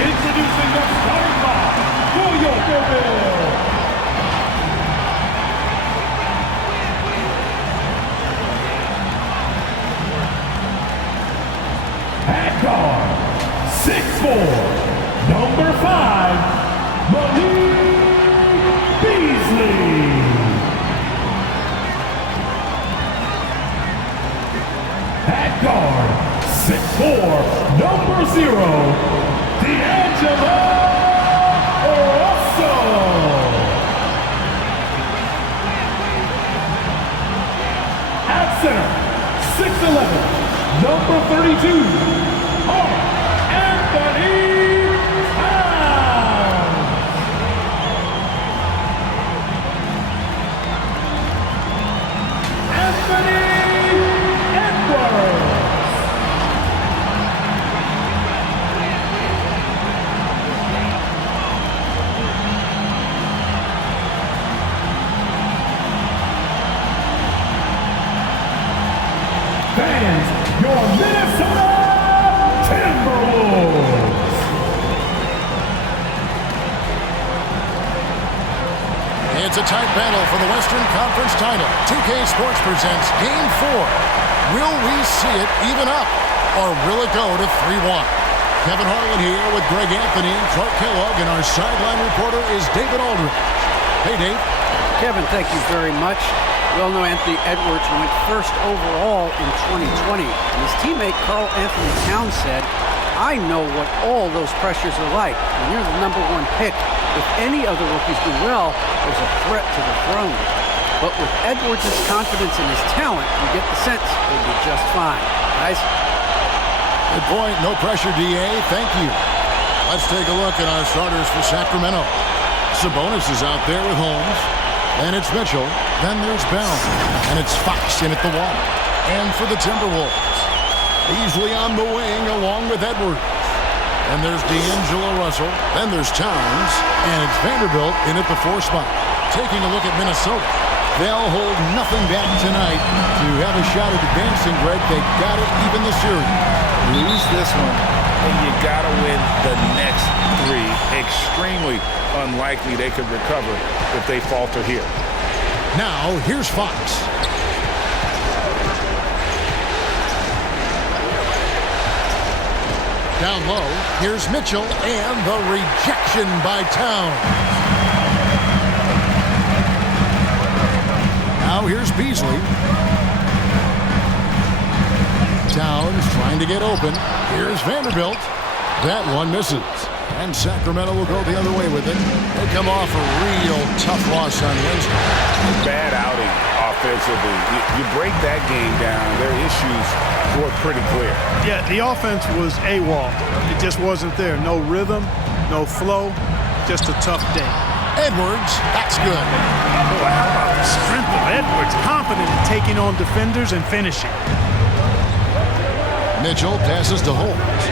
Introducing the starting five for Yorkerville. At guard, 6'4", number 5, Malik Beasley. At guard, 6'4", number 0, D'Angelo Russell. At center, 6'11", number 32, Anthony Towns. Anthony Edwards. Fans, your Minnesota Timberwolves. It's a tight battle for the Western Conference title. 2K Sports presents Game 4. Will we see it even up, or will it go to 3-1? Kevin Harlan here with Greg Anthony and Clark Kellogg, and our sideline reporter is David Aldridge. Hey, Dave. Kevin, thank you very much. We all know Anthony Edwards went first overall in 2020. And his teammate Carl Anthony Towns said, "I know what all those pressures are like. When you're the number 1 pick, if any other rookies do well, there's a threat to the throne. But with Edwards' confidence in his talent, you get the sense he'll be just fine." Guys? Good point. No pressure, DA. Thank you. Let's take a look at our starters for Sacramento. Sabonis is out there with Holmes. And it's Mitchell. Then there's Bell. And it's Fox in at the wall. And for the Timberwolves, Beasley on the wing along with Edwards. And there's D'Angelo Russell. Then there's Towns. And it's Vanderbilt in at the 4 spot. Taking a look at Minnesota. They'll hold nothing back tonight to have a shot at advancing, Greg. They got it even the series. Lose this one, and you got to win the next 3. Extremely unlikely they could recover if they falter here. Now, here's Fox. Down low, here's Mitchell, and the rejection by Towns. Now here's Beasley. Towns trying to get open. Here's Vanderbilt. That one misses. And Sacramento will go the other way with it. They come off a real tough loss on Wednesday. Bad outing offensively. You break that game down, their issues were pretty clear. Yeah, the offense was AWOL. It just wasn't there. No rhythm, no flow, just a tough day. Edwards, that's good. Boy, how about the strength of Edwards? Confident in taking on defenders and finishing. Mitchell passes to Holmes.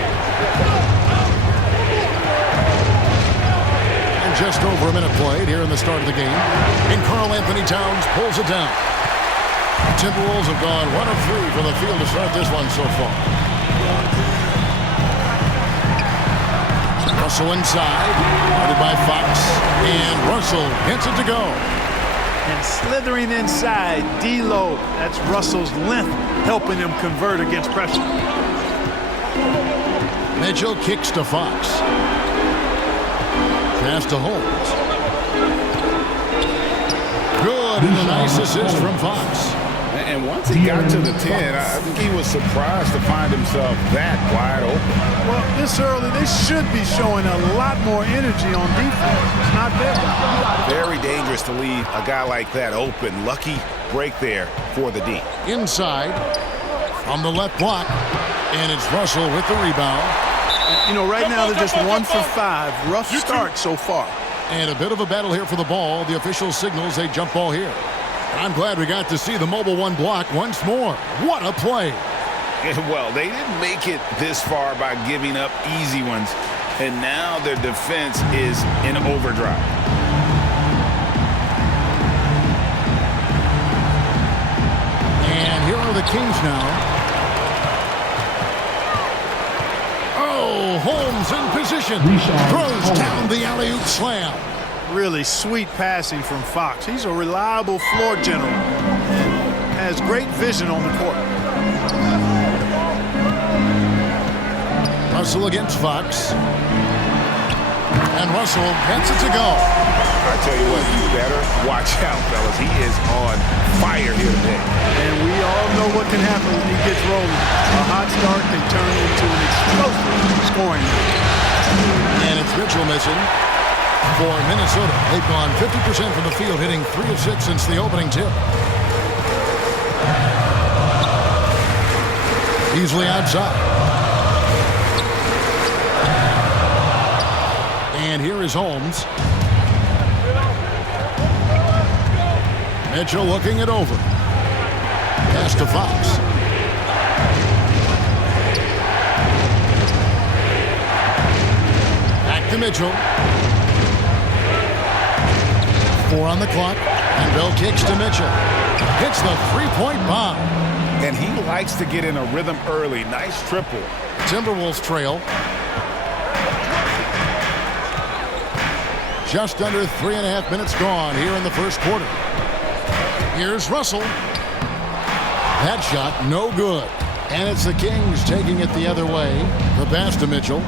And just over a minute played here in the start of the game. And Carl Anthony Towns pulls it down. Timberwolves have gone 1 of 3 from the field to start this one so far. Russell inside, guarded by Fox. And Russell gets it to go. And slithering inside, D-Lo. That's Russell's length helping him convert against pressure. Mitchell kicks to Fox. Pass to Holmes. Good, and a nice assist from Fox. And once he got to the 10, I think he was surprised to find himself that wide open. Well, this early, they should be showing a lot more energy on defense. It's not there. Very dangerous to leave a guy like that open. Lucky break there for the D. Inside, on the left block, and it's Russell with the rebound. You know, right now they're just 1 for 5. Rough start so far. And a bit of a battle here for the ball. The official signals a jump ball here. I'm glad we got to see the mobile 1 block once more. What a play. Well, they didn't make it this far by giving up easy ones. And now their defense is in overdrive. And here are the Kings now. Oh, Holmes is in position. Throws down the alley-oop slam. Really sweet passing from Fox. He's a reliable floor general and has great vision on the court. Russell against Fox. And Russell gets it to go. I tell you what, you better watch out, fellas. He is on fire here today. And we all know what can happen when he gets rolling. A hot start can turn into an explosive scoring. And it's Mitchell missing for Minnesota. They've gone 50% from the field, hitting 3 of 6 since the opening tip. Beasley outside. And here is Holmes. Mitchell looking it over. Pass to Fox. Back to Mitchell. 4 on the clock. And Bell kicks to Mitchell. Hits the three-point bomb. And he likes to get in a rhythm early. Nice triple. Timberwolves trail. Just under 3.5 minutes gone here in the first quarter. Here's Russell. That shot, no good. And it's the Kings taking it the other way. The pass to Mitchell.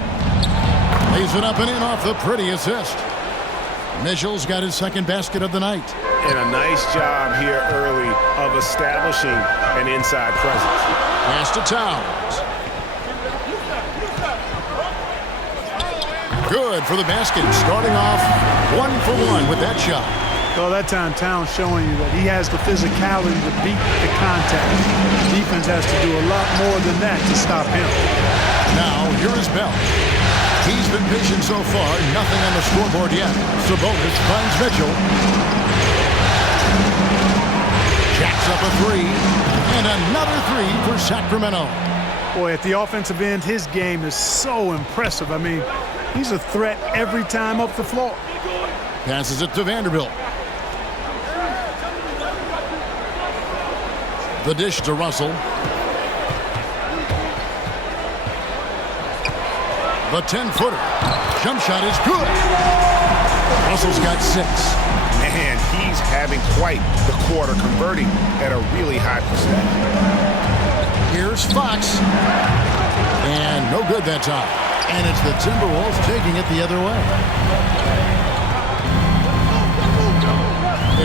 Lays it up and in off the pretty assist. Mitchell's got his second basket of the night. And a nice job here early of establishing an inside presence. Pass to Towns. Good for the basket. Starting off 1 for 1 with that shot. Well, that time Towns showing you that he has the physicality to beat the contact. Defense has to do a lot more than that to stop him. Now, here is Bell. He's been patient so far. Nothing on the scoreboard yet. Sabonis finds Mitchell. Jacks up a 3. And another 3 for Sacramento. Boy, at the offensive end, his game is so impressive. I mean, he's a threat every time up the floor. Passes it to Vanderbilt. The dish to Russell. The 10-footer. Jump shot is good. Russell's got 6. Man, he's having quite the quarter, converting at a really high percentage. Here's Fox. And no good that time. And it's the Timberwolves taking it the other way.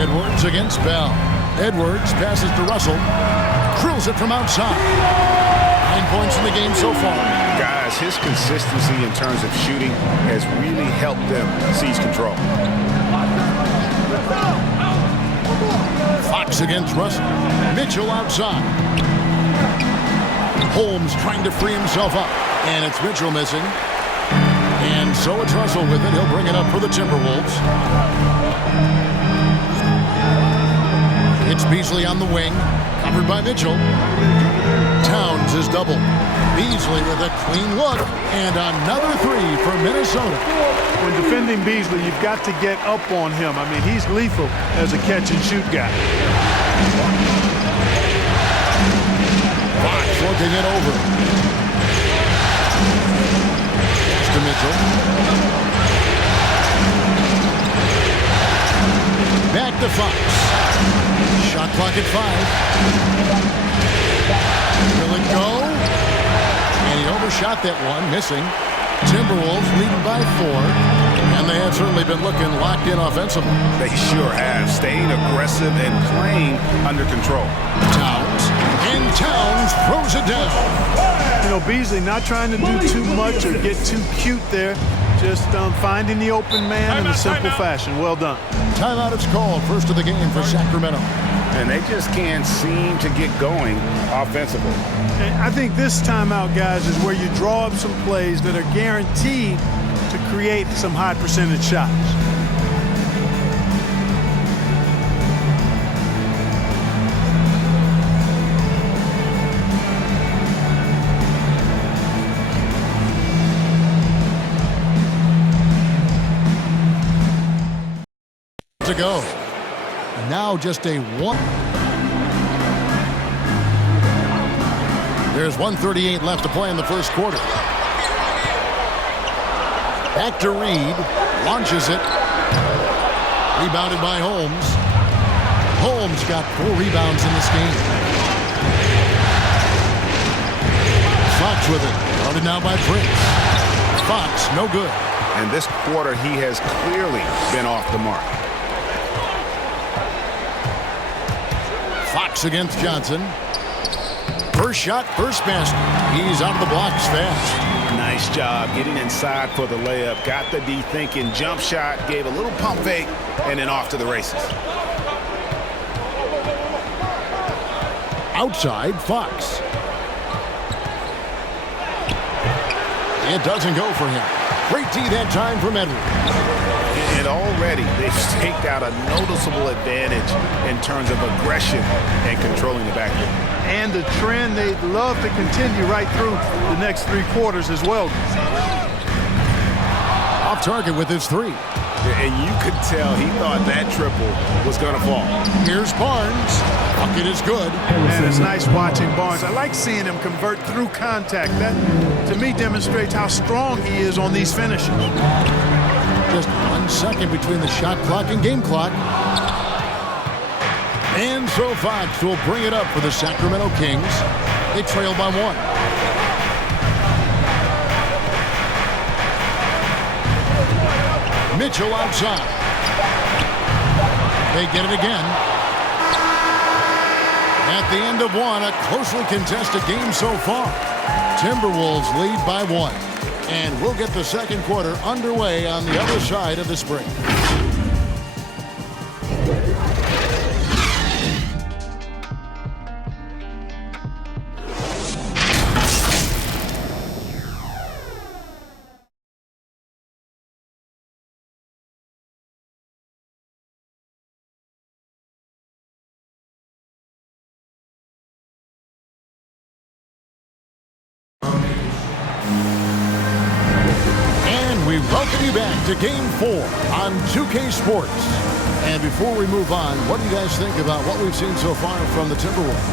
Edwards against Bell. Edwards passes to Russell. Drills it from outside. 9 points in the game so far. Guys, his consistency in terms of shooting has really helped them seize control. Fox against Russell. Mitchell outside. Holmes trying to free himself up. And it's Mitchell missing. And so it's Russell with it. He'll bring it up for the Timberwolves. It's Beasley on the wing. Covered by Mitchell. Towns is double. Beasley with a clean look. And another 3 for Minnesota. When defending Beasley, you've got to get up on him. I mean, he's lethal as a catch-and-shoot guy. Fox working it over. Pass to Mitchell. Back to Fox. Shot clock at 5. Will it go? And he overshot that one, missing. Timberwolves leading by 4. And they have certainly been looking locked in offensively. They sure have. Staying aggressive and playing under control. Towns. And Towns throws it down. You know, Beasley not trying to do too much or get too cute there. Just finding the open man in a simple fashion. Well done. Timeout is called. First of the game for Sacramento. And they just can't seem to get going offensively. And I think this timeout, guys, is where you draw up some plays that are guaranteed to create some high percentage shots. To go. Now just a 1. There's 1:38 left to play in the first quarter. Back to Reed. Launches it. Rebounded by Holmes. Holmes got 4 rebounds in this game. Fox with it. Guarded now by Prince. Fox, no good. And this quarter, he has clearly been off the mark. Fox against Johnson. First shot, first basket. He's out of the blocks fast. Nice job getting inside for the layup. Got the D thinking. Jump shot, gave a little pump fake, and then off to the races. Outside, Fox. It doesn't go for him. Great D that time from Edwards. And already they've staked out a noticeable advantage in terms of aggression and controlling the backcourt. And the trend they'd love to continue right through the next 3 quarters as well. Off target with his 3. And you could tell he thought that triple was going to fall. Here's Barnes. Bucket is good. And it's nice watching Barnes. I like seeing him convert through contact. That, to me, demonstrates how strong he is on these finishes. Just 1 second between the shot clock and game clock. And so Fox will bring it up for the Sacramento Kings. They trail by 1. Mitchell outside. They get it again. At the end of 1, a closely contested game so far. Timberwolves lead by 1. And we'll get the second quarter underway on the other side of the break. We welcome you back to Game 4 on 2K Sports. And before we move on, what do you guys think about what we've seen so far from the Timberwolves?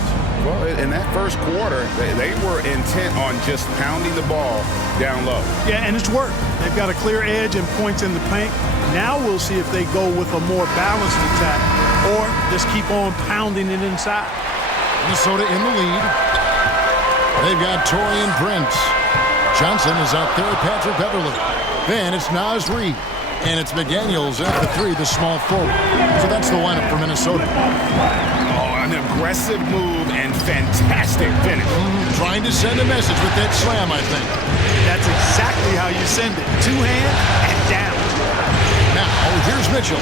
Well, in that first quarter, they were intent on just pounding the ball down low. Yeah, and it's worked. They've got a clear edge and points in the paint. Now we'll see if they go with a more balanced attack or just keep on pounding it inside. Minnesota in the lead. They've got Taurean Prince. Johnson is out there with Patrick Beverly. Then it's Naz Reid. And it's McDaniels at the 3, the small forward. So that's the lineup for Minnesota. Oh, an aggressive move and fantastic finish. Trying to send a message with that slam, I think. That's exactly how you send it. 2 hand and down. Now, here's Mitchell.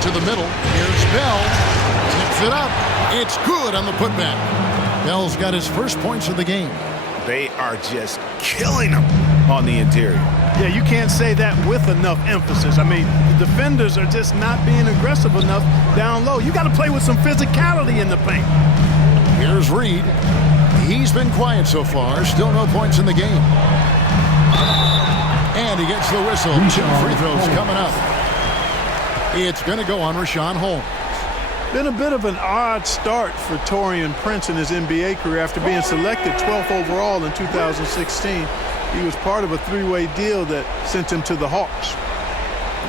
To the middle. Here's Bell. Tips it up. It's good on the putback. Bell's got his first points of the game. They are just killing them on the interior. Yeah, you can't say that with enough emphasis. I mean, the defenders are just not being aggressive enough down low. You got to play with some physicality in the paint. Here's Reed. He's been quiet so far. Still no points in the game. And he gets the whistle. 2 free throws coming up. It's going to go on Rashawn Holmes. Been a bit of an odd start for Taurean Prince in his NBA career after being selected 12th overall in 2016. He was part of a 3-way deal that sent him to the Hawks.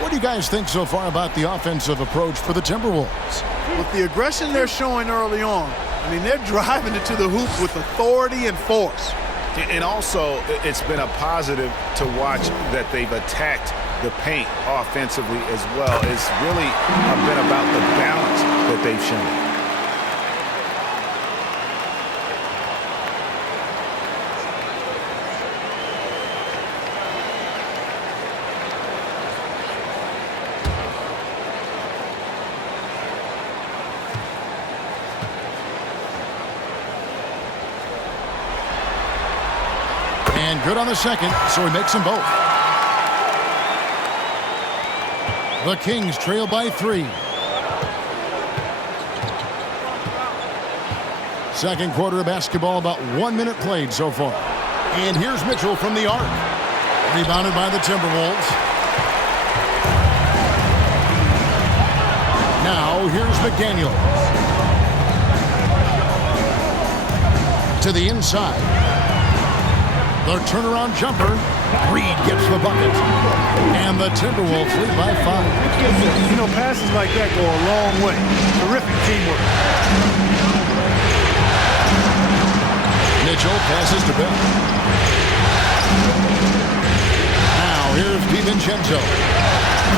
What do you guys think so far about the offensive approach for the Timberwolves? With the aggression they're showing early on, I mean, they're driving it to the hoop with authority and force. And also, it's been a positive to watch that they've attacked the paint offensively as well. It's really been about the balance that they've shown. And good on the second, so he makes them both. The Kings trail by 3. Second quarter of basketball, about 1 minute played so far. And here's Mitchell from the arc. Rebounded by the Timberwolves. Now here's McDaniels. To the inside. The turnaround jumper. Reed gets the bucket. And the Timberwolves lead by 5. You know, passes like that go a long way. Terrific teamwork. Mitchell passes to Bell. Now here's DiVincenzo.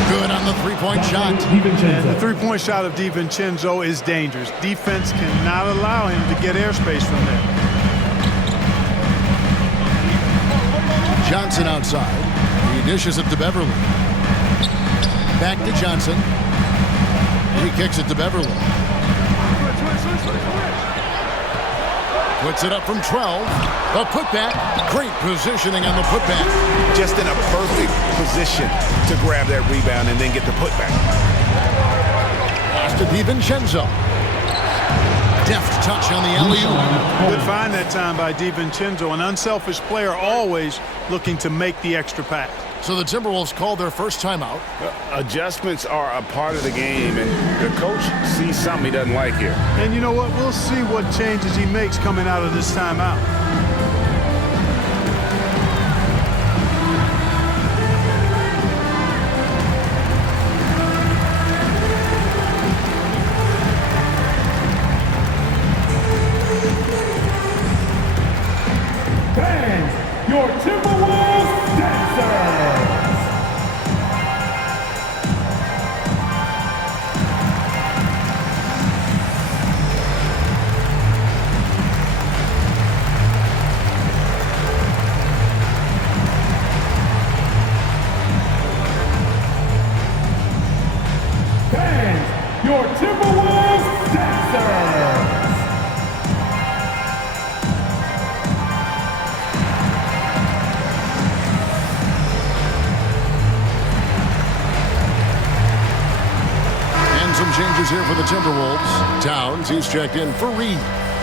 Good on the three-point shot. And the three-point shot of DiVincenzo is dangerous. Defense cannot allow him to get airspace from there. Johnson outside. He dishes it to Beverly. Back to Johnson. He kicks it to Beverly. Puts it up from 12. A putback. Great positioning on the putback. Just in a perfect position to grab that rebound and then get the putback. Pass to DiVincenzo. Deft touch on the alley-oop. Good find that time by DiVincenzo. An unselfish player, always looking to make the extra pass. So the Timberwolves called their first timeout. Adjustments are a part of the game, and the coach sees something he doesn't like here. And you know what? We'll see what changes he makes coming out of this timeout. Fans, your Timberwolves dancers. Fans, your Timberwolves dancers. Some changes here for the Timberwolves. Towns, he's checked in for Reed.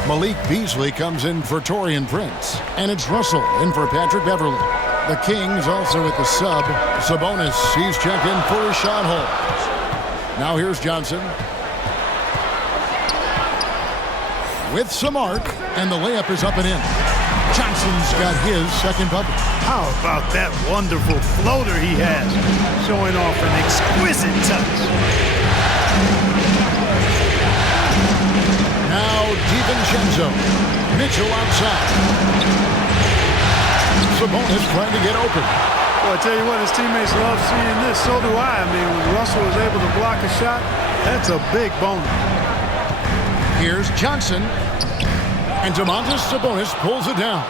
Malik Beasley comes in for Taurean Prince. And it's Russell in for Patrick Beverly. The Kings also with the sub. Sabonis, he's checked in for Rashad Holmes. Now here's Johnson. With some arc, and the layup is up and in. Johnson's got his second bucket. How about that wonderful floater he has? Showing off an exquisite touch. Now DiVincenzo. Mitchell outside. Sabonis trying to get open. Well, I tell you what, his teammates love seeing this. So do I. I mean, when Russell is able to block a shot, that's a big bonus. Here's Johnson. And Domantas Sabonis pulls it down.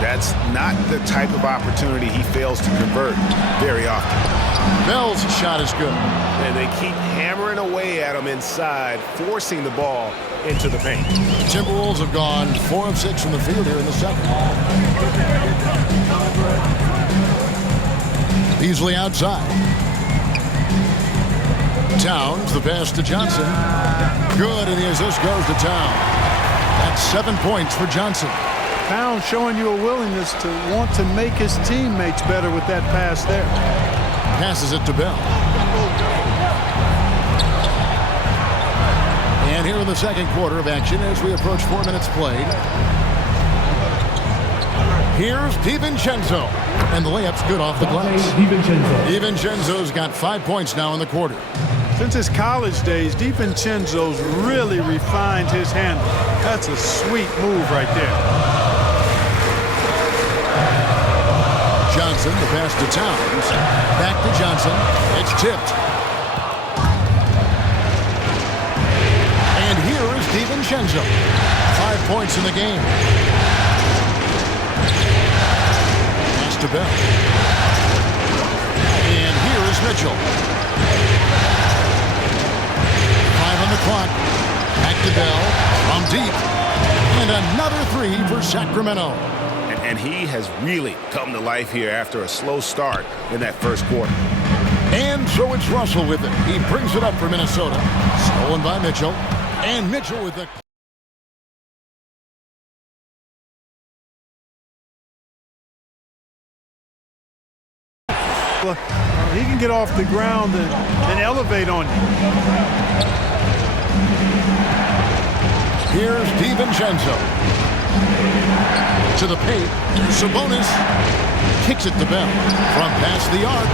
That's not the type of opportunity he fails to convert very often. Bell's shot is good. And they keep hammering away at him inside, forcing the ball into the paint. The Timberwolves have gone 4 of 6 from the field here in the second. Beasley outside. Towns, the pass to Johnson. Good, and the assist goes to Towns. That's 7 points for Johnson. Towns showing you a willingness to want to make his teammates better with that pass there. Passes it to Bell. And here in the second quarter of action as we approach 4 minutes played. Here's DiVincenzo. And the layup's good off the glass. DiVincenzo's got 5 points now in the quarter. Since his college days, DiVincenzo's really refined his handle. That's a sweet move right there. Johnson, the pass to Towns. Back to Johnson. It's tipped. And here is DiVincenzo. 5 points in the game. Pass to Bell. And here is Mitchell. 5 on the clock. Back to Bell. From deep. And another 3 for Sacramento. And he has really come to life here after a slow start in that first quarter. And so it's Russell with it. He brings it up for Minnesota. Stolen by Mitchell. And Mitchell with the... Look, he can get off the ground and elevate on you. Here's DiVincenzo. To the paint. Sabonis kicks it to Bell. From past the arc.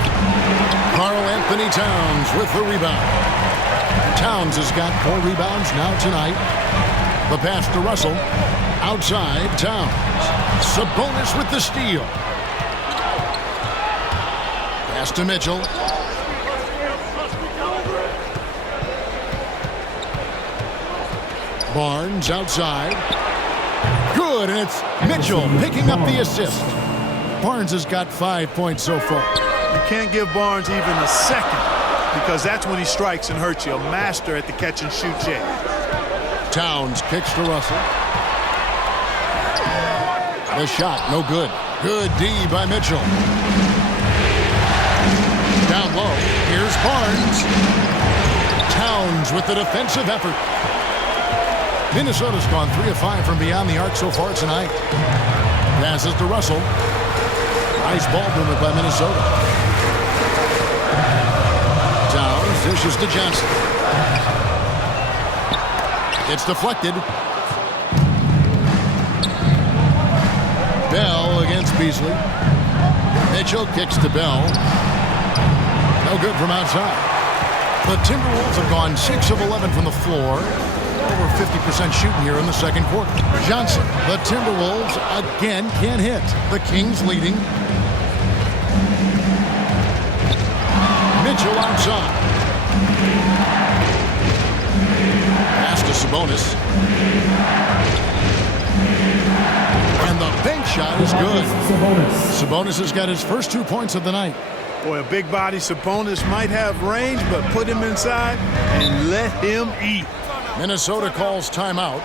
Karl Anthony Towns with the rebound. Towns has got 4 rebounds now tonight. The pass to Russell. Outside, Towns. Sabonis with the steal. Pass to Mitchell. Barnes outside. Good, and it's Mitchell picking up the assist. Barnes has got 5 points so far. You can't give Barnes even a second because that's when he strikes and hurts you. A master at the catch and shoot jam. Towns kicks to Russell. The shot, no good. Good D by Mitchell. Down low, here's Barnes. Towns with the defensive effort. Minnesota's gone 3 of 5 from beyond the arc so far tonight. Passes to Russell. Nice ball movement by Minnesota. Towns dishes to Johnson. It's deflected. Bell against Beasley. Mitchell kicks to Bell. No good from outside. The Timberwolves have gone 6 of 11 from the floor. Over 50% shooting here in the second quarter. Johnson, the Timberwolves again can't hit. The Kings leading. Mitchell outside. Pass to Sabonis. And the bank shot is good. Sabonis has got his first 2 points of the night. Boy, a big body Sabonis might have range, but put him inside and let him eat. Minnesota calls timeout.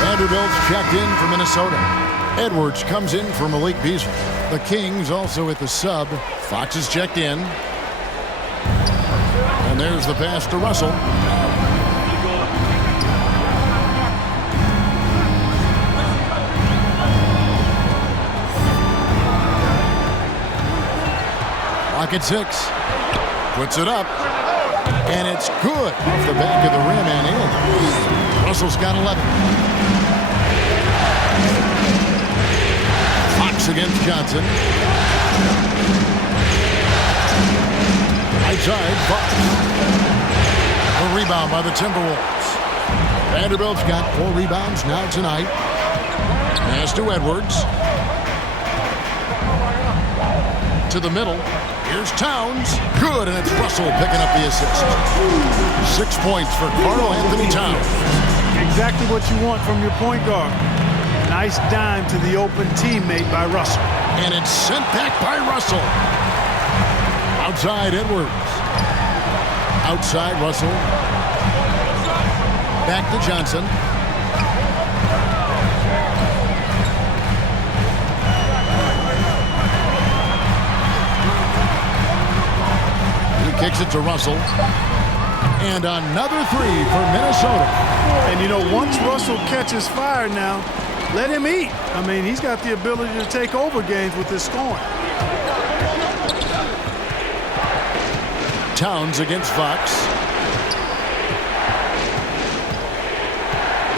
Vanderbilt's checked in for Minnesota. Edwards comes in for Malik Beasley. The Kings also at the sub. Fox is checked in. And there's the pass to Russell. Lock at 6. Puts it up. And it's good off the back of the rim and in. Russell's got 11. Fox against Johnson. Right side, Fox. A rebound by the Timberwolves. Vanderbilt's got 4 rebounds now tonight. Pass to Edwards. To the middle. Here's Towns. Good, and it's Russell picking up the assist. 6 points for Karl Anthony Towns. Exactly what you want from your point guard. Nice dime to the open teammate by Russell. And it's sent back by Russell. Outside Edwards. Outside Russell. Back to Johnson. Kicks it to Russell. And another 3 for Minnesota. And, you know, once Russell catches fire now, let him eat. I mean, he's got the ability to take over games with his scoring. Towns against Fox.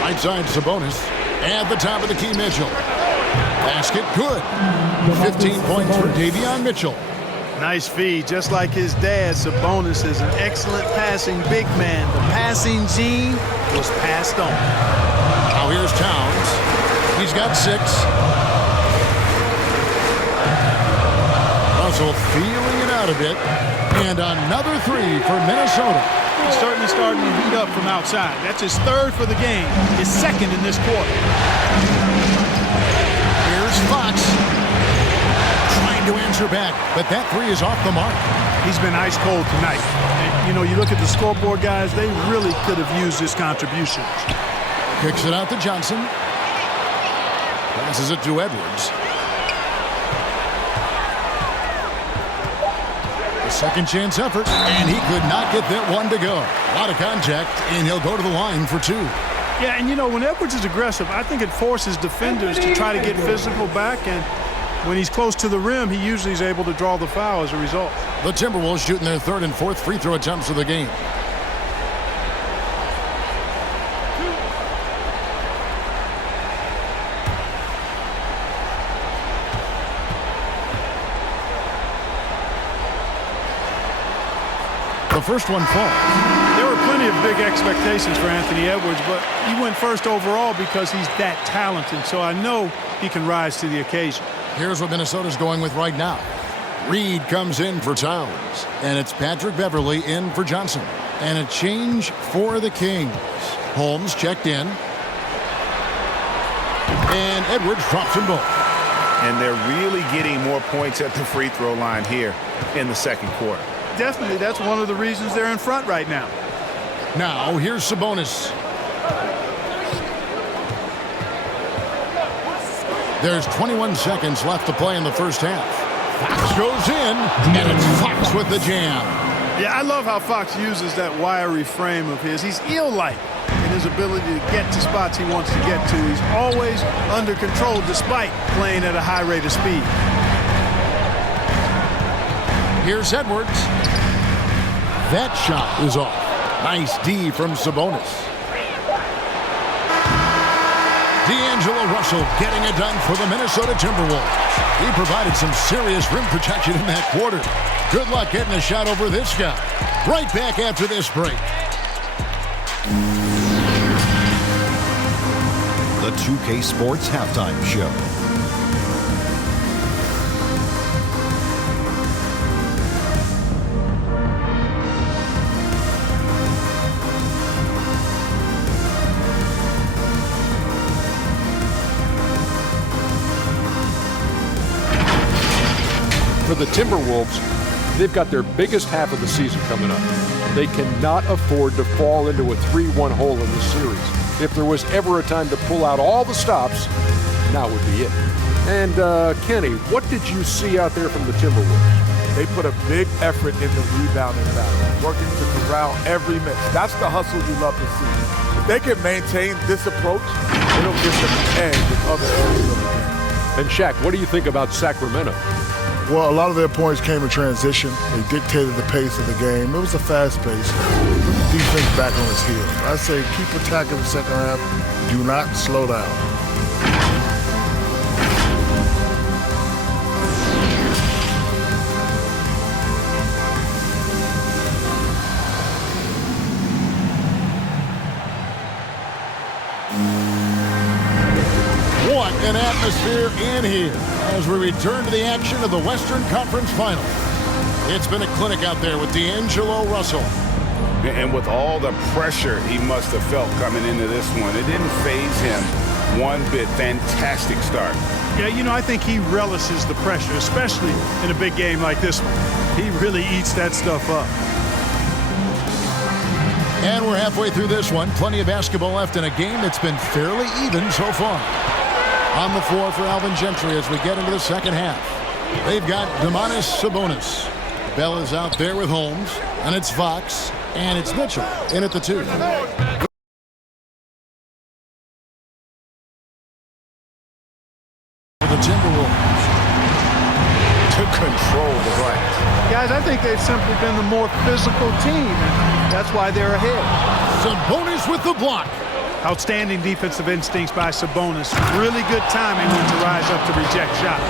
Right side Sabonis. At the top of the key, Mitchell. Basket good. 15 points for Davion Mitchell. Nice feed. Just like his dad, Sabonis is an excellent passing big man. The passing gene was passed on. Now here's Towns. He's got 6. Russell feeling it out a bit. And another 3 for Minnesota. He's certainly starting to heat up from outside. That's his 3rd for the game. His 2nd in this quarter. Here's Fox. Trying to answer back, but that 3 is off the mark. He's been ice cold tonight. And, you know, you look at the scoreboard, guys, they really could have used his contributions. Kicks it out to Johnson. Passes it to Edwards. A second chance effort, and he could not get that one to go. A lot of contact, and he'll go to the line for 2. Yeah, and you know, when Edwards is aggressive, I think it forces defenders to try to get physical back, and when he's close to the rim, he usually is able to draw the foul as a result. The Timberwolves shooting their 3rd and 4th free throw attempts of the game. The first one falls. There were plenty of big expectations for Anthony Edwards, but he went first overall because he's that talented, so I know he can rise to the occasion. Here's what Minnesota's going with right now. Reed comes in for Towns, and it's Patrick Beverley in for Johnson. And a change for the Kings. Holmes checked in. And Edwards drops them both. And they're really getting more points at the free throw line here in the 2nd quarter. Definitely, that's one of the reasons they're in front right now. Now, here's Sabonis. There's 21 seconds left to play in the first half. Fox goes in, and it's Fox with the jam. Yeah, I love how Fox uses that wiry frame of his. He's eel-like in his ability to get to spots he wants to get to. He's always under control despite playing at a high rate of speed. Here's Edwards. That shot is off. Nice D from Sabonis. D'Angelo Russell getting it done for the Minnesota Timberwolves. He provided some serious rim protection in that quarter. Good luck getting a shot over this guy. Right back after this break. The 2K Sports Halftime Show. For the Timberwolves, they've got their biggest half of the season coming up. They cannot afford to fall into a 3-1 hole in this series. If there was ever a time to pull out all the stops, now would be it. And Kenny, what did you see out there from the Timberwolves? They put a big effort in the rebounding battle, working to corral every miss. That's the hustle you love to see. If they can maintain this approach, it'll give them an edge in other areas of the game. And Shaq, what do you think about Sacramento? Well, a lot of their points came in transition. They dictated the pace of the game. It was a fast pace. Put the defense back on its heels. I say keep attacking the second half. Do not slow down. What an atmosphere in here as we return to the action of the Western Conference Final. It's been a clinic out there with D'Angelo Russell. And with all the pressure he must have felt coming into this one, it didn't faze him one bit. Fantastic start. Yeah, you know, I think he relishes the pressure, especially in a big game like this one. He really eats that stuff up. And we're halfway through this one. Plenty of basketball left in a game that's been fairly even so far. On the floor for Alvin Gentry as we get into the second half. They've got Domantas Sabonis. Bell is out there with Holmes, and it's Fox, and it's Mitchell in at the 2. The Timberwolves To control the glass. Guys, I think they've simply been the more physical team, and that's why they're ahead. Sabonis with the block. Outstanding defensive instincts by Sabonis. Really good timing when to rise up to reject shots.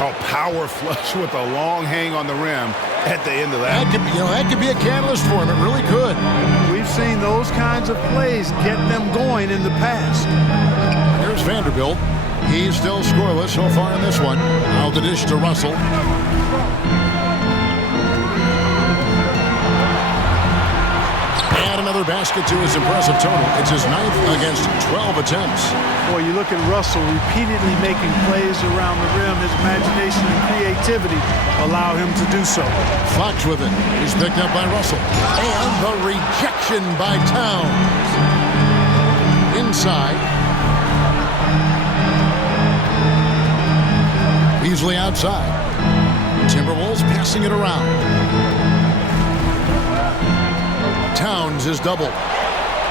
Oh, power flush with a long hang on the rim at the end of that. That could be a catalyst for him. It really could. We've seen those kinds of plays get them going in the past. Here's Vanderbilt. He's still scoreless so far in this one. Now the dish to Russell. And another basket to his impressive total. It's his 9th against 12 attempts. Boy, you look at Russell repeatedly making plays around the rim. His imagination and creativity allow him to do so. Fox with it. He's picked up by Russell. And the rejection by Towns. Inside. Beasley outside. Timberwolves passing it around. Towns is doubled.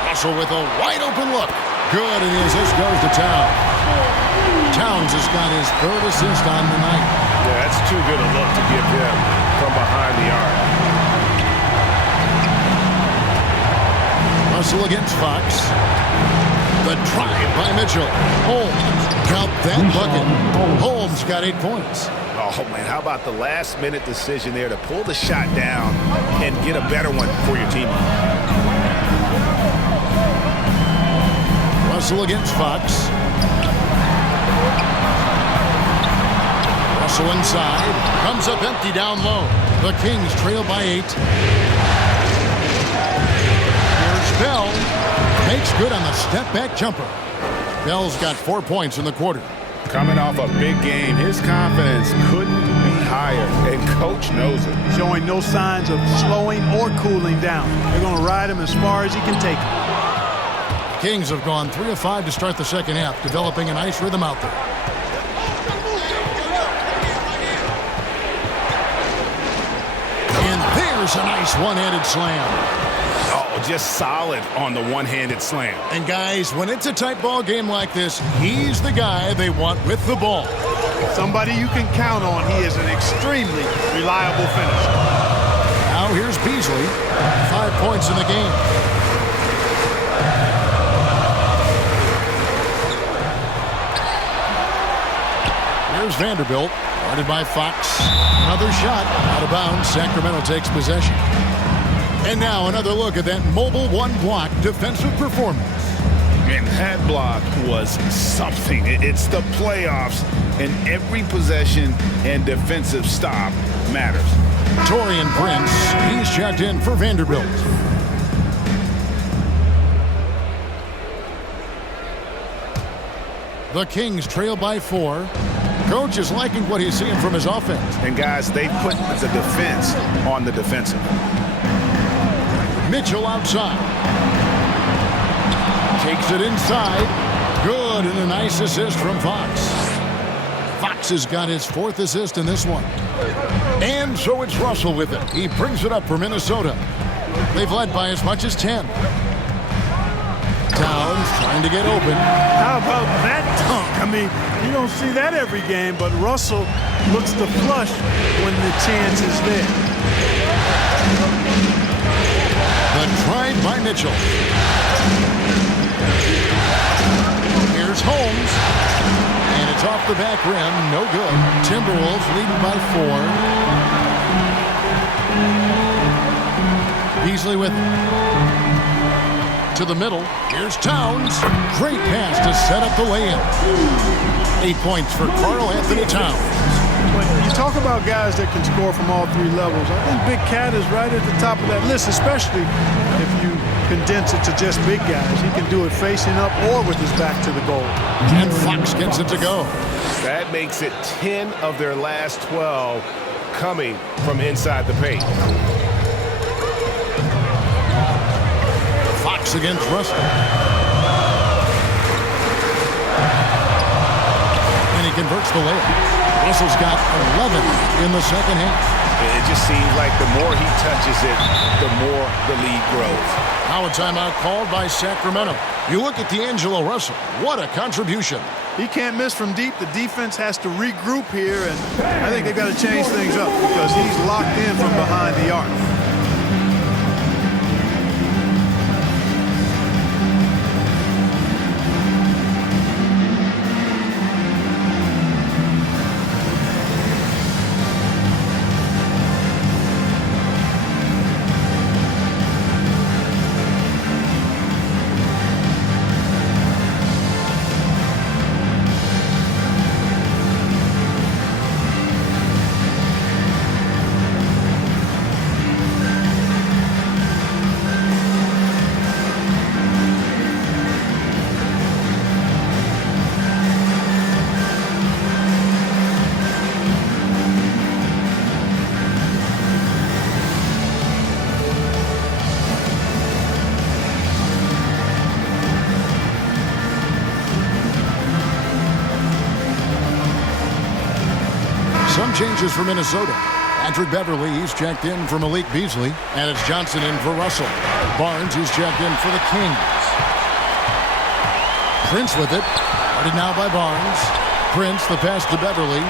Russell with a wide open look. Good, and his assist goes to Towns. Towns has got his 3rd assist on the night. Yeah, that's too good a look to give him from behind the arc. Russell against Fox. The drive by Mitchell. Holmes. Count that bucket. Holmes got 8 points. Oh, man, how about the last-minute decision there to pull the shot down and get a better one for your team? Russell against Fox. Russell inside. Comes up empty down low. The Kings trail by 8. Here's Bell. Makes good on the step-back jumper. Bell's got 4 points in the quarter. Coming off a big game, his confidence couldn't be higher, and Coach knows it. Showing no signs of slowing or cooling down. They're going to ride him as far as he can take him. Kings have gone 3 of 5 to start the second half, developing a nice rhythm out there. And there's a nice one-handed slam. Oh, just solid on the one-handed slam. And guys, when it's a tight ball game like this, he's the guy they want with the ball. Somebody you can count on. He is an extremely reliable finisher. Now here's Beasley. 5 points in the game. Here's Vanderbilt. Guarded by Fox. Another shot. Out of bounds. Sacramento takes possession. And now another look at that mobile one-block defensive performance. And that block was something. It's the playoffs, and every possession and defensive stop matters. Taurean Prince, he's checked in for Vanderbilt. The Kings trail by 4. Coach is liking what he's seeing from his offense. And guys, they put the defense on the defensive. Mitchell outside. Takes it inside. Good, and a nice assist from Fox. Fox has got his 4th assist in this one. And so it's Russell with it. He brings it up for Minnesota. They've led by as much as 10. Towns trying to get open. How about that dunk? I mean, you don't see that every game, but Russell looks to flush when the chance is there. The drive by Mitchell. Here's Holmes. And it's off the back rim. No good. Timberwolves leading by 4. Beasley with it. To the middle. Here's Towns. Great pass to set up the lay-in. 8 points for Karl Anthony Towns. But you talk about guys that can score from all 3 levels. I think Big Cat is right at the top of that list, especially if you condense it to just big guys. He can do it facing up or with his back to the goal. And Fox gets it to go. That makes it 10 of their last 12 coming from inside the paint. Fox against Russell. And he converts the layup. Russell's got 11 in the second half. It just seems like the more he touches it, the more the lead grows. Now a timeout called by Sacramento. You look at D'Angelo Russell. What a contribution. He can't miss from deep. The defense has to regroup here, and I think they've got to change things up because he's locked in from behind the arc. changes for Minnesota. Patrick Beverly, he's checked in for Malik Beasley. And it's Johnson in for Russell. Barnes, he's checked in for the Kings. Prince with it. Guarded now by Barnes. Prince, the pass to Beverly.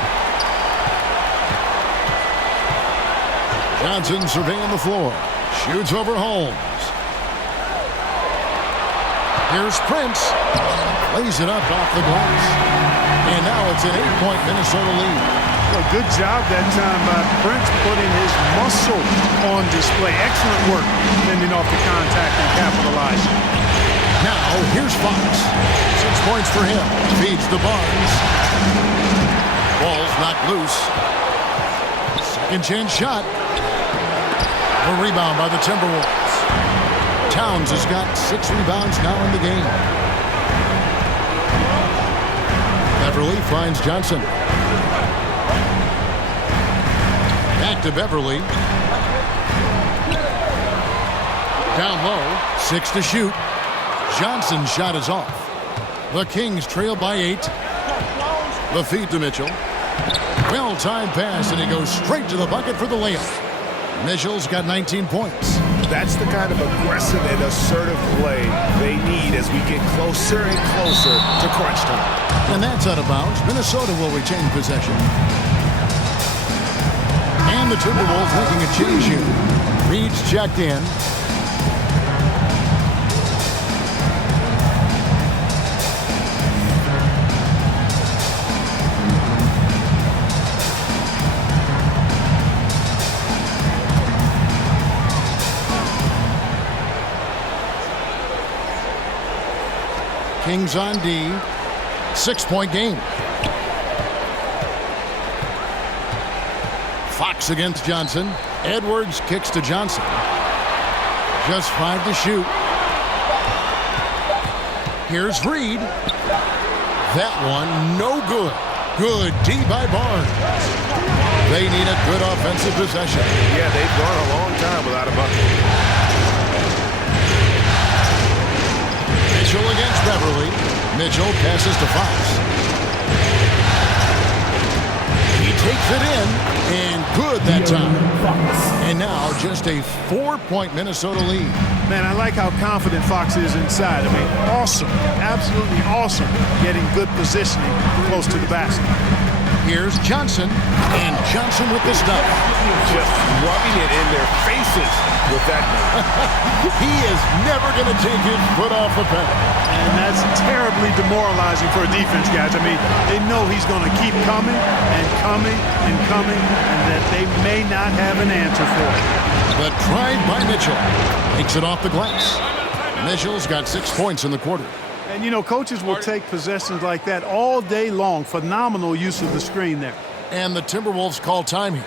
Johnson surveying the floor. Shoots over Holmes. Here's Prince. Lays it up off the glass. And now it's an 8-point Minnesota lead. Well, good job that time by Prince putting his muscle on display. Excellent work fending off the contact and capitalizing. Now, here's Fox. 6 points for him. Feeds to Barnes. Ball's knocked loose. Second chance shot. A rebound by the Timberwolves. Towns has got 6 rebounds now in the game. Beverly finds Johnson. Back to Beverly. Down low. 6 to shoot. Johnson's shot is off. The Kings trail by 8. The feed to Mitchell. Well-timed pass, and he goes straight to the bucket for the layup. Mitchell's got 19 points. That's the kind of aggressive and assertive play they need as we get closer and closer to crunch time. And that's out of bounds. Minnesota will retain possession. And the Timberwolves making a change here. Reed's checked in. Kings on D. 6-point game. Fox against Johnson. Edwards kicks to Johnson. Just 5 to shoot. Here's Reed. That one no good. Good D by Barnes. They need a good offensive possession. Yeah, they've gone a long time without a bucket. Mitchell against Beverly. Mitchell passes to Fox. He takes it in, and good that time. And now just a 4-point Minnesota lead. Man, I like how confident Fox is inside. I mean, awesome, absolutely awesome, getting good positioning close to the basket. Here's Johnson, and Johnson with the stuff. Just rubbing it in their faces with that. He is never going to take his foot off the pedal. And that's terribly demoralizing for a defense, guys. I mean, they know he's going to keep coming and coming and coming, and that they may not have an answer for it. The drive by Mitchell takes it off the glass. Mitchell's got 6 points in the quarter. And, you know, coaches will take possessions like that all day long. Phenomenal use of the screen there. And the Timberwolves call time here.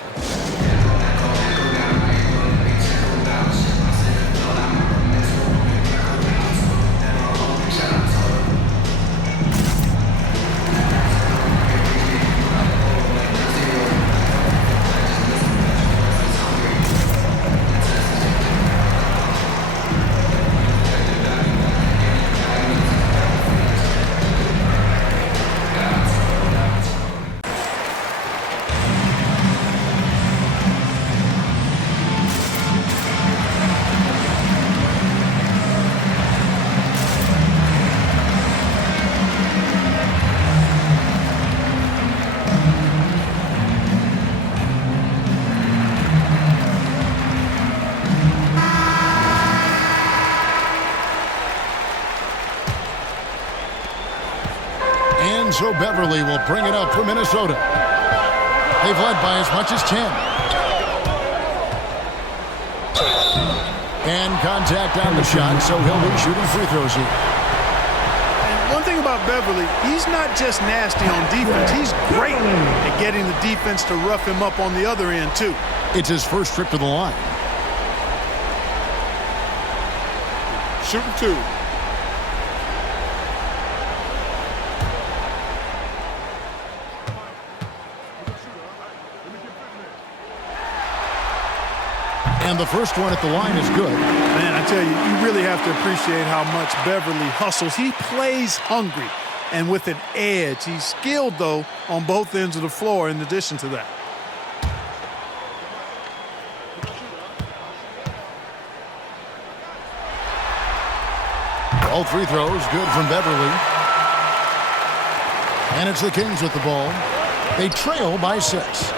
So Beverly will bring it up for Minnesota. They've led by as much as 10. And contact on the shot, so he'll be shooting free throws here. And one thing about Beverly, he's not just nasty on defense. He's great at getting the defense to rough him up on the other end, too. It's his first trip to the line. Shooting 2. And the first one at the line is good. Man, I tell you, you really have to appreciate how much Beverly hustles. He plays hungry and with an edge. He's skilled, though, on both ends of the floor in addition to that. Both free throws good from Beverly. And it's the Kings with the ball. They trail by 6.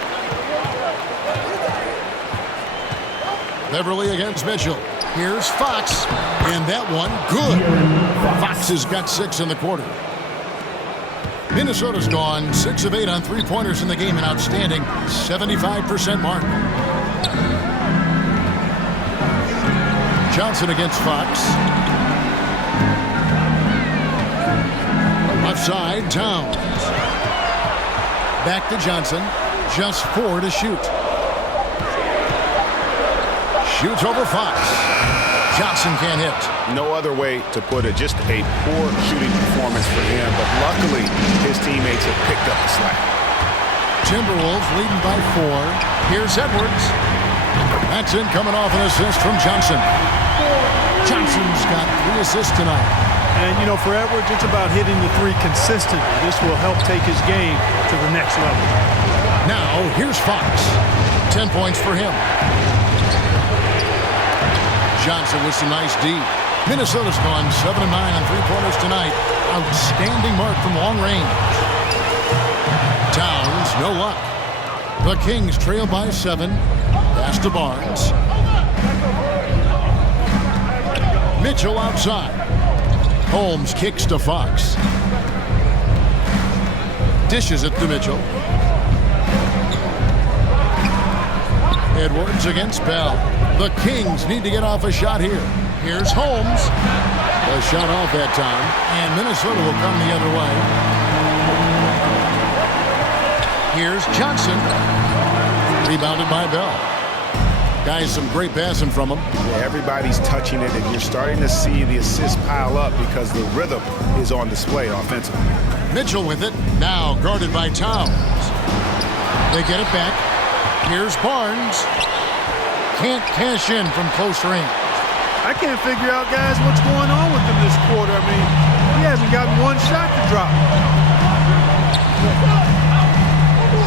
Beverly against Mitchell. Here's Fox. And that one, good. Fox has got 6 in the quarter. Minnesota's gone 6 of 8 on three-pointers in the game, an outstanding 75% mark. Johnson against Fox. Left side, Towns. Back to Johnson. Just 4 to shoot. Shoots over Fox. Johnson can't hit. No other way to put it. Just a poor shooting performance for him. But luckily, his teammates have picked up the slack. Timberwolves leading by 4. Here's Edwards. That's in, coming off an assist from Johnson. Johnson's got 3 assists tonight. And, you know, for Edwards, it's about hitting the 3 consistently. This will help take his game to the next level. Now, here's Fox. 10 points for him. Johnson with some nice D. Minnesota's gone 7 of 9 on three-pointers tonight. Outstanding mark from long range. Towns, no luck. The Kings trail by 7. Pass to Barnes. Mitchell outside. Holmes kicks to Fox. Dishes it to Mitchell. Edwards against Bell. The Kings need to get off a shot here. Here's Holmes. A shot off that time, and Minnesota will come the other way. Here's Johnson. Rebounded by Bell. Guys, some great passing from him. Yeah, everybody's touching it, and you're starting to see the assists pile up because the rhythm is on display offensively. Mitchell with it. Now guarded by Towns. They get it back. Here's Barnes. Can't cash in from close range. I can't figure out, guys, what's going on with him this quarter. I mean, he hasn't gotten 1 shot to drop.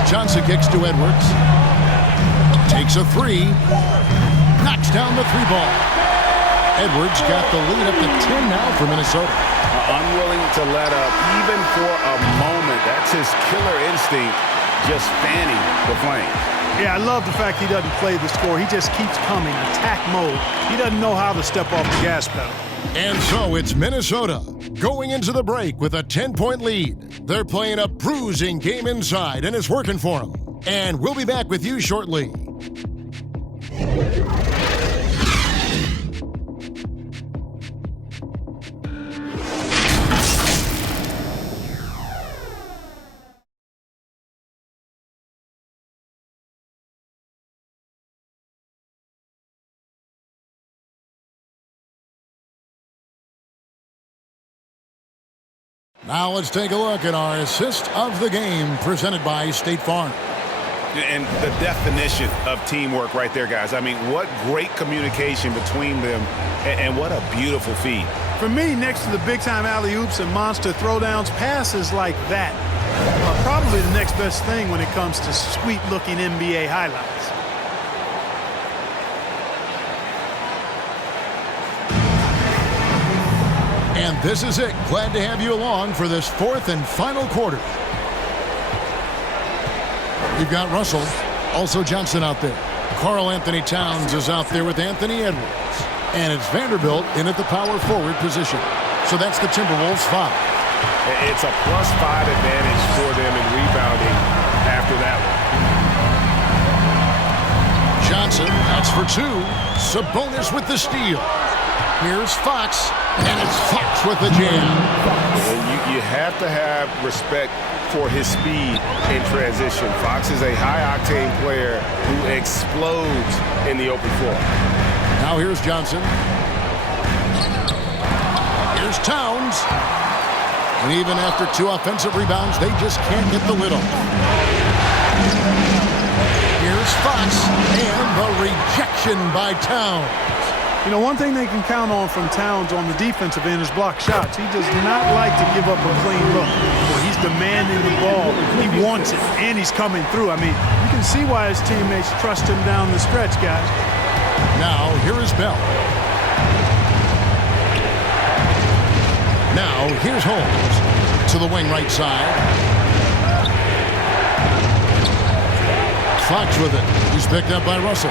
Johnson kicks to Edwards. Takes a 3. Knocks down the 3 ball. Edwards got the lead up to 10 now for Minnesota. Unwilling to let up even for a moment. That's his killer instinct, just fanning the flame. Yeah, I love the fact he doesn't play the score. He just keeps coming, attack mode. He doesn't know how to step off the gas pedal. And so it's Minnesota going into the break with a 10-point lead. They're playing a bruising game inside, and it's working for them. And we'll be back with you shortly. Now let's take a look at our assist of the game presented by State Farm. And the definition of teamwork right there, guys. I mean, what great communication between them, and what a beautiful feed. For me, next to the big-time alley-oops and monster throwdowns, passes like that are probably the next best thing when it comes to sweet-looking NBA highlights. And this is it. Glad to have you along for this 4th and final quarter. You've got Russell, also Johnson out there. Karl Anthony Towns is out there with Anthony Edwards. And it's Vanderbilt in at the power forward position. So that's the Timberwolves 5. It's a +5 advantage for them in rebounding after that one. Johnson, that's for 2. Sabonis with the steal. Here's Fox, and it's Fox with the jam. And you have to have respect for his speed in transition. Fox is a high-octane player who explodes in the open floor. Now here's Johnson. Here's Towns. And even after 2 offensive rebounds, they just can't get the lid off. Here's Fox, and the rejection by Towns. You know, one thing they can count on from Towns on the defensive end is block shots. He does not like to give up a clean look. He's demanding the ball. He wants it, and he's coming through. I mean, you can see why his teammates trust him down the stretch, guys. Now, here is Bell. Now, here's Holmes to the wing right side. Fox with it. He's picked up by Russell.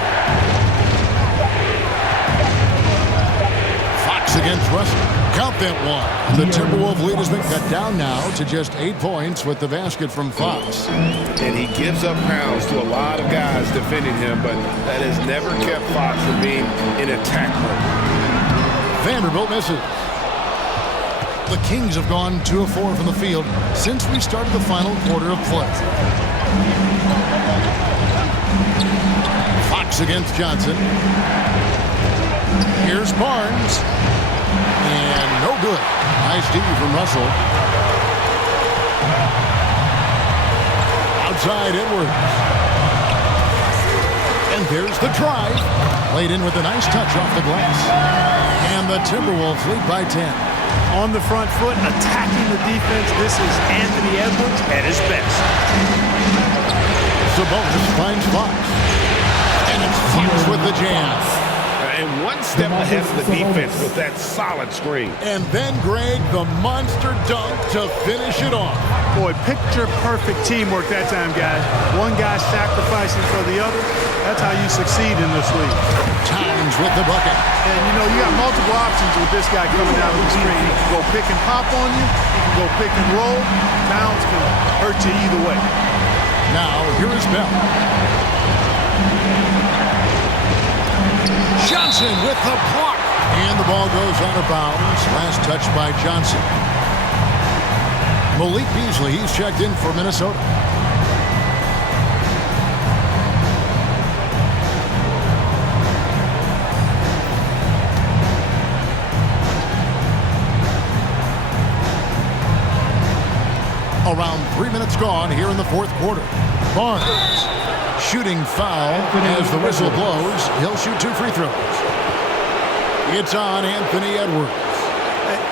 Fox against Russell. Count that one. The Timberwolves lead has been cut down now to just 8 points with the basket from Fox. And he gives up pounds to a lot of guys defending him, but that has never kept Fox from being in attack mode. Vanderbilt misses. The Kings have gone 2 of 4 from the field since we started the final quarter of play. Fox against Johnson. Here's Barnes. And no good. Nice D from Russell. Outside Edwards. And there's the drive. Played in with a nice touch off the glass. And the Timberwolves lead by 10. On the front foot, attacking the defense. This is Anthony Edwards at his best. Sabonis finds Fox. And it's Fox with the jam. And one step ahead of the defense with that solid screen. And then, Greg, the monster dunk to finish it off. Boy, picture-perfect teamwork that time, guys. One guy sacrificing for the other. That's how you succeed in this league. Towns with the bucket. And, you know, you got multiple options with this guy coming out of the screen. He can go pick and pop on you. He can go pick and roll. Towns can hurt you either way. Now, here is Bell. Johnson with the block. And the ball goes out of bounds. Last touch by Johnson. Malik Beasley, he's checked in for Minnesota. Around 3 minutes gone here in the fourth quarter. Barnes. Shooting foul as the whistle blows. He'll shoot 2 free throws. It's on Anthony Edwards.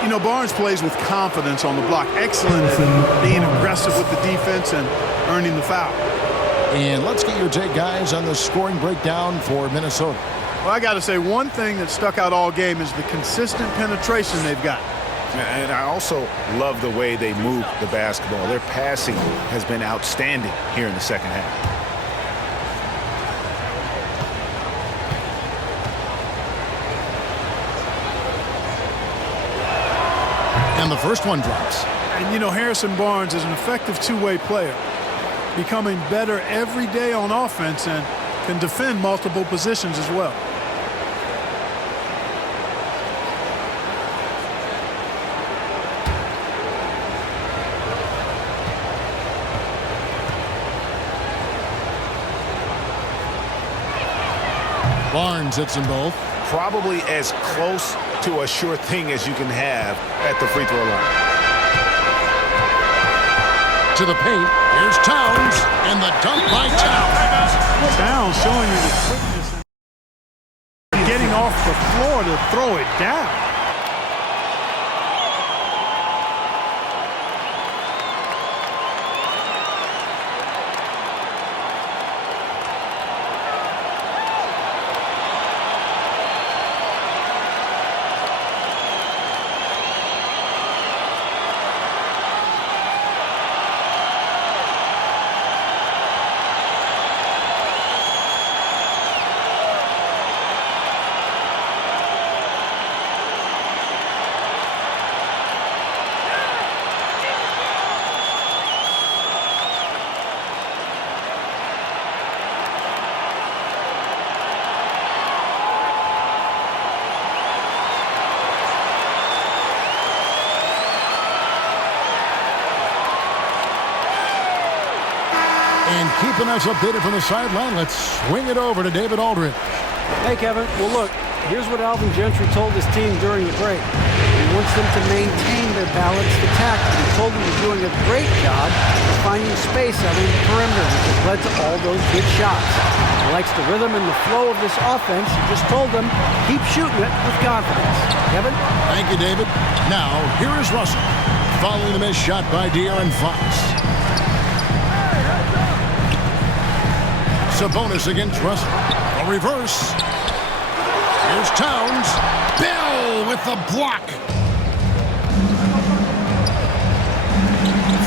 You know, Barnes plays with confidence on the block. Excellent at being aggressive with the defense and earning the foul. And let's get your take, guys, on the scoring breakdown for Minnesota. Well, I got to say, one thing that stuck out all game is the consistent penetration they've got. And I also love the way they move the basketball. Their passing has been outstanding here in the second half. And the first one drops. And, you know, Harrison Barnes is an effective two-way player, becoming better every day on offense and can defend multiple positions as well. Barnes hits them both. Probably as close to a sure thing as you can have at the free throw line. To the paint. Here's Towns. And the dunk by Towns. Towns showing you the quickness and getting off the floor to throw it down. And keeping us updated from the sideline, let's swing it over to David Aldridge. Hey, Kevin. Well, look, here's what Alvin Gentry told his team during the break. He wants them to maintain their balanced attack. He told them they're doing a great job of finding space out in the perimeter, which has led to all those big shots. He likes the rhythm and the flow of this offense. He just told them, keep shooting it with confidence. Kevin? Thank you, David. Now, here is Russell, following the missed shot by De'Aaron Fox. Sabonis against Russell. A reverse. Here's Towns. Bell with the block.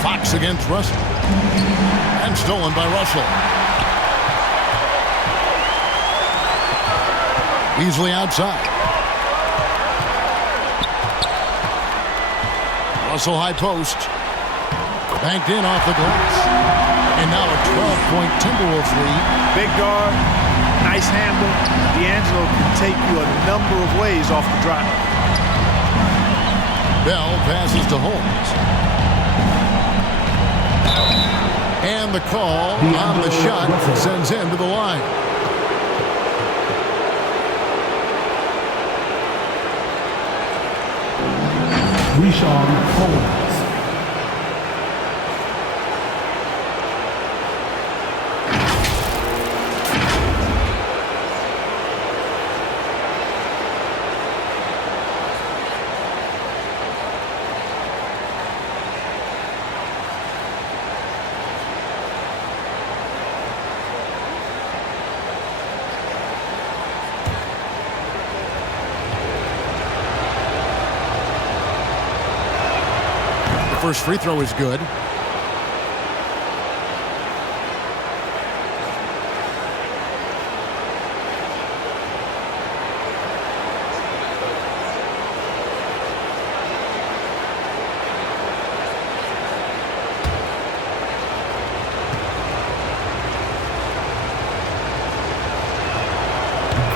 Fox against Russell. And stolen by Russell. Beasley outside. Russell high post. Banked in off the glass. And now a 12-point Timberwolves lead. Big guard, nice handle. D'Angelo can take you a number of ways off the drive. Bell passes to Holmes. And the call on the shot sends him to the line. Rishon Holmes. First free throw is good.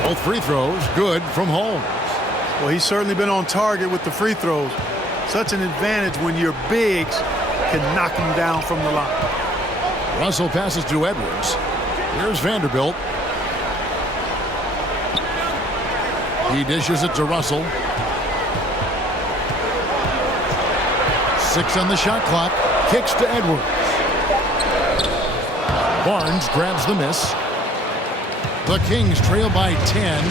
Both free throws good from Holmes. Well, he's certainly been on target with the free throws. Such an advantage when your bigs can knock him down from the line. Russell passes to Edwards. Here's Vanderbilt. He dishes it to Russell. 6 on the shot clock. Kicks to Edwards. Barnes grabs the miss. The Kings trail by 10.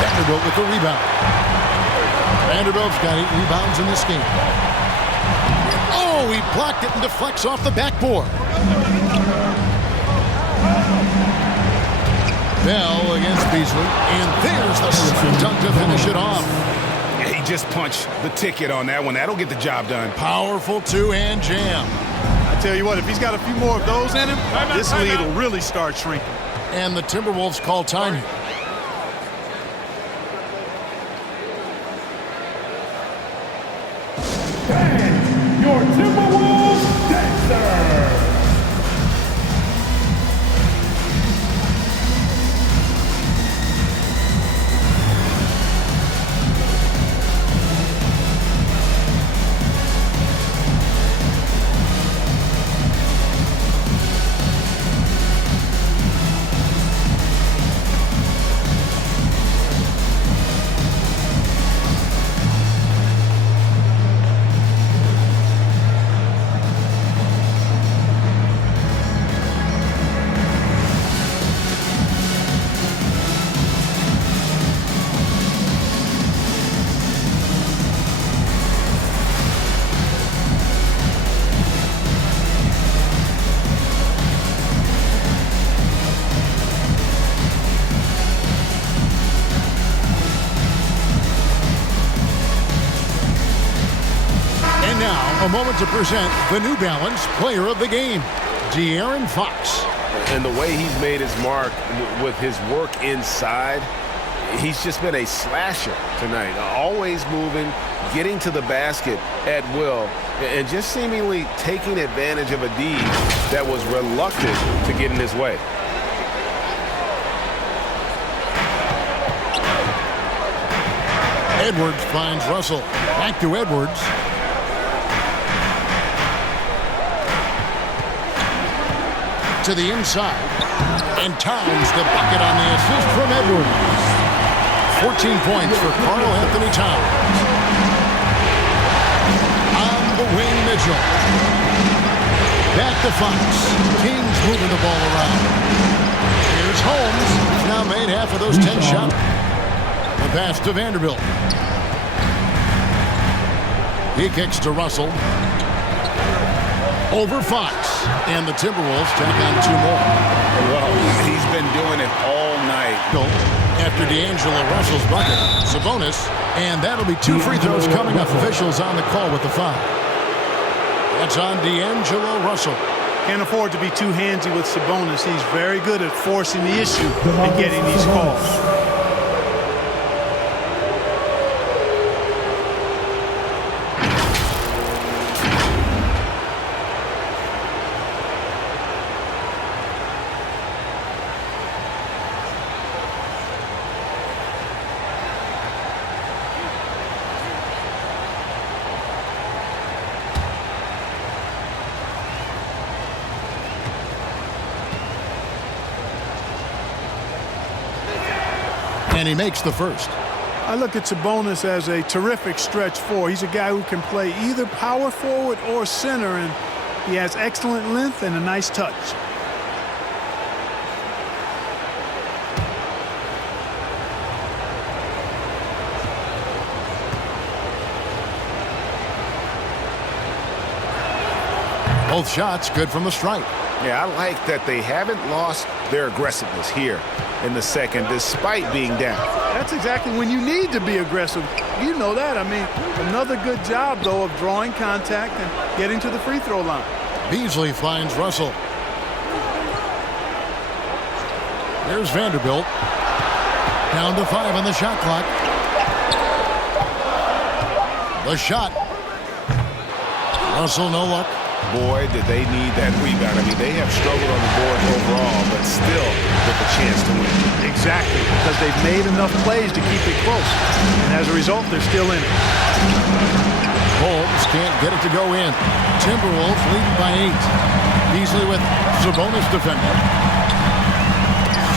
Vanderbilt with the rebound. Vanderbilt's got 8 rebounds in this game. Oh, he blocked it and deflects off the backboard. Bell against Beasley. And there's the slam dunk to finish it off. Yeah, he just punched the ticket on that one. That'll get the job done. Powerful two-hand jam. I tell you what, if he's got a few more of those in him, this lead will really start shrinking. And the Timberwolves call time. Your Timberwolves dancer. A moment to present the New Balance Player of the Game, De'Aaron Fox. And the way he's made his mark with his work inside, he's just been a slasher tonight. Always moving, getting to the basket at will, and just seemingly taking advantage of a D that was reluctant to get in his way. Edwards finds Russell. Back to Edwards. To the inside. And Towns the bucket on the assist from Edwards. 14 points for Karl Anthony Towns. On the wing, Mitchell. Back to Fox. Kings moving the ball around. Here's Holmes. He's now made half of those 10 shots. The pass to Vanderbilt. He kicks to Russell. Over Fox. And the Timberwolves tack on 2 more. Well, he's been doing it all night. After D'Angelo Russell's bucket, Sabonis, and that'll be 2 free throws coming up. Officials on the call with the foul. That's on D'Angelo Russell. Can't afford to be too handsy with Sabonis. He's very good at forcing the issue and getting these calls. And he makes the first. I look at Sabonis as a terrific stretch 4. He's a guy who can play either power forward or center, and he has excellent length and a nice touch. Both shots good from the stripe. Yeah, I like that they haven't lost their aggressiveness here in the second, despite being down. That's exactly when you need to be aggressive. You know that. I mean, another good job, though, of drawing contact and getting to the free throw line. Beasley finds Russell. There's Vanderbilt. Down to 5 on the shot clock. The shot. Russell, no luck. Boy, did they need that rebound. I mean, they have struggled on the board overall, but still with a chance to win. Exactly, because they've made enough plays to keep it close. And as a result, they're still in it. Holmes can't get it to go in. Timberwolves leading by 8. Beasley with Sabonis defending.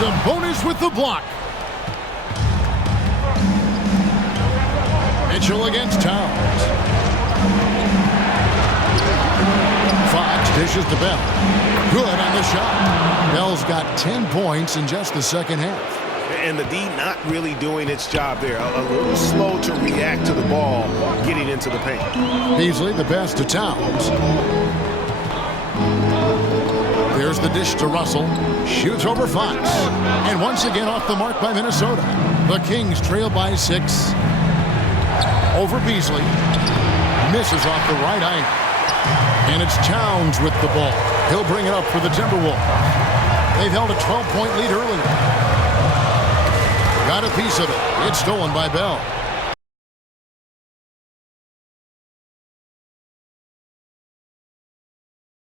Sabonis with the block. Mitchell against Towns. Fox dishes to Bell. Good on the shot. Bell's got 10 points in just the second half. And the D not really doing its job there. A little slow to react to the ball getting into the paint. Beasley the pass to Towns. There's the dish to Russell. Shoots over Fox. And once again off the mark by Minnesota. The Kings trail by 6. Over Beasley. Misses off the right eye. And it's Towns with the ball. He'll bring it up for the Timberwolves. They've held a 12-point lead earlier. Got a piece of it. It's stolen by Bell.